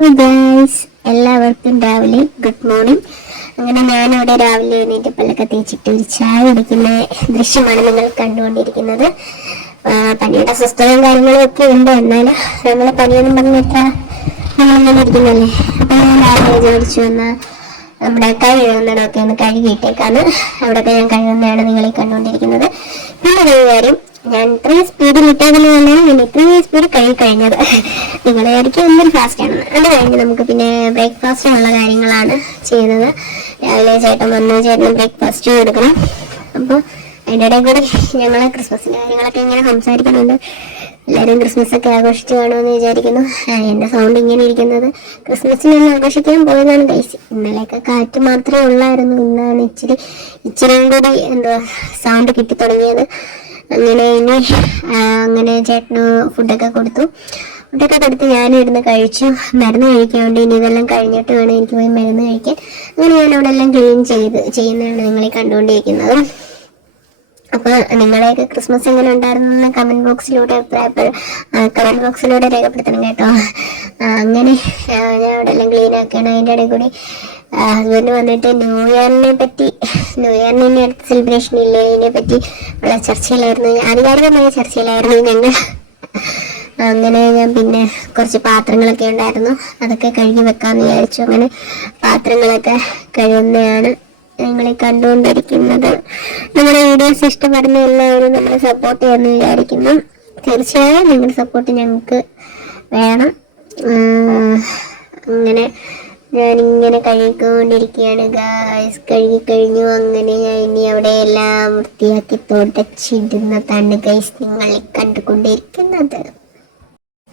Guys എല്ലാവർക്കും രാവിലെ good morning അങ്ങനെ ഞാനിവിടെ രാവിലെ എഴുന്നേറ്റ് പല്ലൊക്കെ തേച്ചിട്ട് ഒരു ചായ കുടിക്കുന്ന ദൃശ്യമാണ് നിങ്ങൾ കണ്ടുകൊണ്ടിരിക്കുന്നത്. പനിയുടെ അസ്വസ്ഥതയും കാര്യങ്ങളും ഒക്കെ ഉണ്ട്. എന്നാലും നമ്മൾ പനിയൊന്നും പറഞ്ഞിട്ട് നമ്മളിങ്ങനെ ഇരിക്കുന്നല്ലേ ഞാൻ രാവിലെ വിചാരിച്ചു വന്ന നമ്മുടെ കൈ എഴുതുന്നതൊക്കെ ഒന്ന് കഴുകിയിട്ടേക്കാണ് അവിടെയൊക്കെ ഞാൻ കഴുകുന്നതാണ് നിങ്ങൾ ഈ കണ്ടുകൊണ്ടിരിക്കുന്നത്. പിന്നെ ഒരു കാര്യം ഞാൻ ഇത്രയും സ്പീഡിൽ ഇട്ടതിനാണ് ഞാൻ ഇത്രയും സ്പീഡ് കഴുകി കഴിഞ്ഞത് നിങ്ങൾ വിചാരിക്കും എന്തൊരു ഫാസ്റ്റ് ആണ് അത് കഴിഞ്ഞ് നമുക്ക് പിന്നെ ബ്രേക്ക്ഫാസ്റ്റിനുള്ള കാര്യങ്ങളാണ് ചെയ്യുന്നത് രാവിലെ ചേട്ടൻ വന്നു ചേട്ടന് ബ്രേക്ക്ഫാസ്റ്റ് കൊടുക്കണം. അപ്പോൾ അതിന്റെ ഇടയിൽ കൂടെ ഞങ്ങൾ ക്രിസ്മസിന്റെ കാര്യങ്ങളൊക്കെ ഇങ്ങനെ സംസാരിക്കുന്നുണ്ട്. എല്ലാവരും ക്രിസ്മസ് ഒക്കെ ആഘോഷിച്ച് കാണുമെന്ന് വിചാരിക്കുന്നു. എന്റെ സൗണ്ട് ഇങ്ങനെ ഇരിക്കുന്നത്. ക്രിസ്മസിനൊന്ന് ആഘോഷിക്കാൻ പോയതാണ് ഗൈസ് ഇന്നലെയൊക്കെ കാറ്റ് മാത്രമേ ഉള്ളായിരുന്നു. ഇന്നാണ് ഇച്ചിരി ഇച്ചിരിയും കൂടി എന്താ സൗണ്ട് കിട്ടി തുടങ്ങിയത് അങ്ങനെ ഇനി അങ്ങനെ ചേട്ടന് ഫുഡൊക്കെ കൊടുത്തു. ഫുഡൊക്കെ കൊടുത്ത് ഞാനിരുന്ന് കഴിച്ചു മരുന്ന് കഴിക്കാൻ വേണ്ടി ഇനി ഇതെല്ലാം കഴിഞ്ഞിട്ട് വേണം എനിക്ക് പോയി മരുന്ന് കഴിക്കാൻ. അങ്ങനെ ഞാൻ അവിടെ എല്ലാം ക്ലീൻ ചെയ്ത് ചെയ്യുന്നതാണ് നിങ്ങളെ കണ്ടുകൊണ്ടിരിക്കുന്നത്. അപ്പോൾ നിങ്ങളെയൊക്കെ ക്രിസ്മസ് എങ്ങനെ ഉണ്ടായിരുന്നു കമന്റ് ബോക്സിലൂടെ കമന്റ് ബോക്സിലൂടെ രേഖപ്പെടുത്തണം കേട്ടോ. അങ്ങനെ ഞാൻ അവിടെ എല്ലാം ക്ലീൻ ആക്കണം അതിന്റെ ഇടയിൽ കൂടി ഹസ്ബൻഡ് വന്നിട്ട് ന്യൂ ഇയറിനെ പറ്റി ന്യൂ ഇയറിന് ഇനി അടുത്ത സെലിബ്രേഷൻ ഇല്ലേ? ഇതിനെ പറ്റി ഉള്ള ചർച്ചയിലായിരുന്നു. ആധികാരികമായ ചർച്ചയിലായിരുന്നു ഞങ്ങൾ. അങ്ങനെ ഞാൻ പിന്നെ കുറച്ച് പാത്രങ്ങളൊക്കെ ഉണ്ടായിരുന്നു. അതൊക്കെ കഴുകി വെക്കാമെന്ന് വിചാരിച്ചു. അങ്ങനെ പാത്രങ്ങളൊക്കെ കഴുകുന്നതാണ് നിങ്ങളെ കണ്ടുകൊണ്ടിരിക്കുന്നത്. നമ്മുടെ വീഡിയോസ് ഇഷ്ടപ്പെടുന്ന എല്ലാവരും നമ്മളെ സപ്പോർട്ട് ചെയ്യാമെന്ന് വിചാരിക്കുന്നു. തീർച്ചയായും നിങ്ങളുടെ സപ്പോർട്ട് ഞങ്ങൾക്ക് വേണം. അങ്ങനെ ഞാനിങ്ങനെ കഴുകിക്കൊണ്ടിരിക്കുകയാണ്. ഗായ്സ് കഴുകി കഴിഞ്ഞു. അങ്ങനെ ഞാൻ ഇനി അവിടെ എല്ലാം വൃത്തിയാക്കി തുടച്ചിടുന്നതാണ് ഗൈസ് നിങ്ങൾ കണ്ടുകൊണ്ടിരിക്കുന്നത്.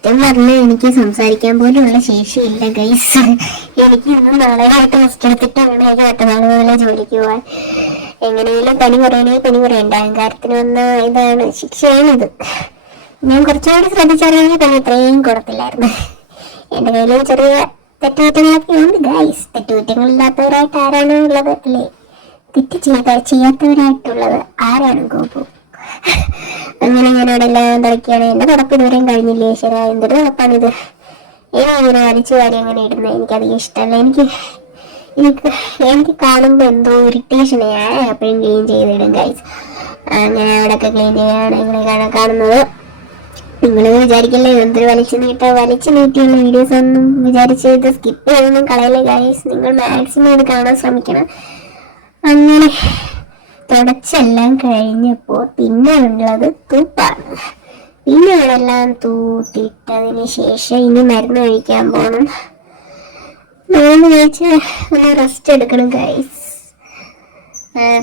സത്യം പറഞ്ഞാൽ എനിക്ക് സംസാരിക്കാൻ പോലും ഉള്ള ശേഷിയില്ല ഗൈസ് എനിക്ക് ഇന്ന് നാളെയായിട്ട് റെസ്റ്റ് എടുത്തിട്ട് വേണം എനിക്ക് മറ്റന്നാൾ മുതലേ ജോലിക്ക് പോവാൻ. എങ്ങനെയെങ്കിലും പനി കുറയണേ പനി കുറയണ്ട. അഹങ്കാരത്തിന് വന്ന ഇതാണ് ശിക്ഷയാണിത്. ഞാൻ കുറച്ചുകൂടി ശ്രദ്ധിച്ചാണെങ്കിൽ പനി ഇത്രയും കൊടുത്തില്ലായിരുന്നു എന്റെ കയ്യിൽ ചെറിയ തെറ്റുകുറ്റങ്ങളൊക്കെ ഉണ്ട് ഗൈസ് തെറ്റുകുറ്റങ്ങളില്ലാത്തവരായിട്ട് ആരാണ് ഉള്ളത് അല്ലേ? തെറ്റ് ചെയ്ത ചെയ്യാത്തവരായിട്ടുള്ളത്. ആരാണ് ഗോപു അങ്ങനെ ഞാൻ അവിടെ എല്ലാം തിരക്കിയാണ് എന്റെ തുടപ്പ് ഇതുവരെയും കഴിഞ്ഞില്ല എന്തൊരു തുടപ്പാണിത് ഞാൻ ഇങ്ങനെ വലിച്ചു വാരി അങ്ങനെ ഇടുന്നത് എനിക്കധികം ഇഷ്ടമല്ല. എനിക്ക് എനിക്ക് എനിക്ക് കാണുമ്പോൾ എന്തോ ഇറിറ്റേഷൻ ഞാൻ എപ്പോഴും ക്ലീൻ ചെയ്തിടും ഗൈസ് അങ്ങനെ അവിടെയൊക്കെ ക്ലീൻ ചെയ്യാണ് ഇങ്ങനെ കാണുന്നത്. നിങ്ങൾ വിചാരിക്കില്ലേ എന്തൊരു വലിച്ചു നീട്ട വലിച്ചു നീട്ടിയുള്ള വീഡിയോസ് ഒന്നും വിചാരിച്ച് ഇത് സ്കിപ്പ് ചെയ്തൊന്നും കളയില്ല ഗൈസ് നിങ്ങൾ മാക്സിമം ഇത് കാണാൻ ശ്രമിക്കണം. അങ്ങനെ തുടച്ചെല്ലാം കഴിഞ്ഞപ്പോൾ പിന്നെ ഉള്ളത് തൂപ്പാണ്. അതെല്ലാം തൂത്തിട്ടതിന് ശേഷം ഇനി മരുന്ന് കഴിക്കാൻ പോകണം മരുന്ന് കഴിച്ച് ഒന്ന് റെസ്റ്റ് എടുക്കണം ഗൈസ്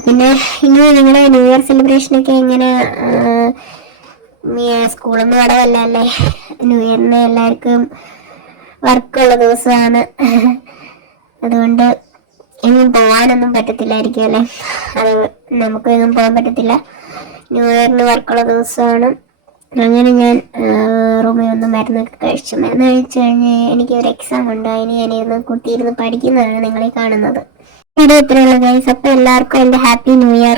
പിന്നെ ഇനി നിങ്ങളുടെ ന്യൂ ഇയർ സെലിബ്രേഷനൊക്കെ എങ്ങനെ സ്കൂളൊന്നും അടവല്ല അല്ലേ? ന്യൂ ഇയറിന് എല്ലാവർക്കും വർക്കുള്ള ദിവസമാണ്. അതുകൊണ്ട് എങ്ങും പോകാനൊന്നും പറ്റത്തില്ലായിരിക്കും അല്ലേ? അത് നമുക്ക് എങ്ങും പോകാൻ പറ്റത്തില്ല. ന്യൂ ഇയറിന് വർക്കുള്ള ദിവസമാണ്. അങ്ങനെ ഞാൻ റൂമിൽ വന്ന് മരുന്നൊക്കെ കഴിച്ചു. മരുന്ന് കഴിച്ചു കഴിഞ്ഞ് എനിക്ക് ഒരു എക്സാം ഉണ്ട്. അതിന് ഞാനിരുന്ന് കുത്തിയിരുന്ന് പഠിക്കുന്നതാണ് നിങ്ങളെ കാണുന്നത്. വീഡിയോ ഇത്രയുള്ള ഗൈസ് അപ്പോൾ എല്ലാവർക്കും എന്റെ ഹാപ്പി ന്യൂ ഇയർ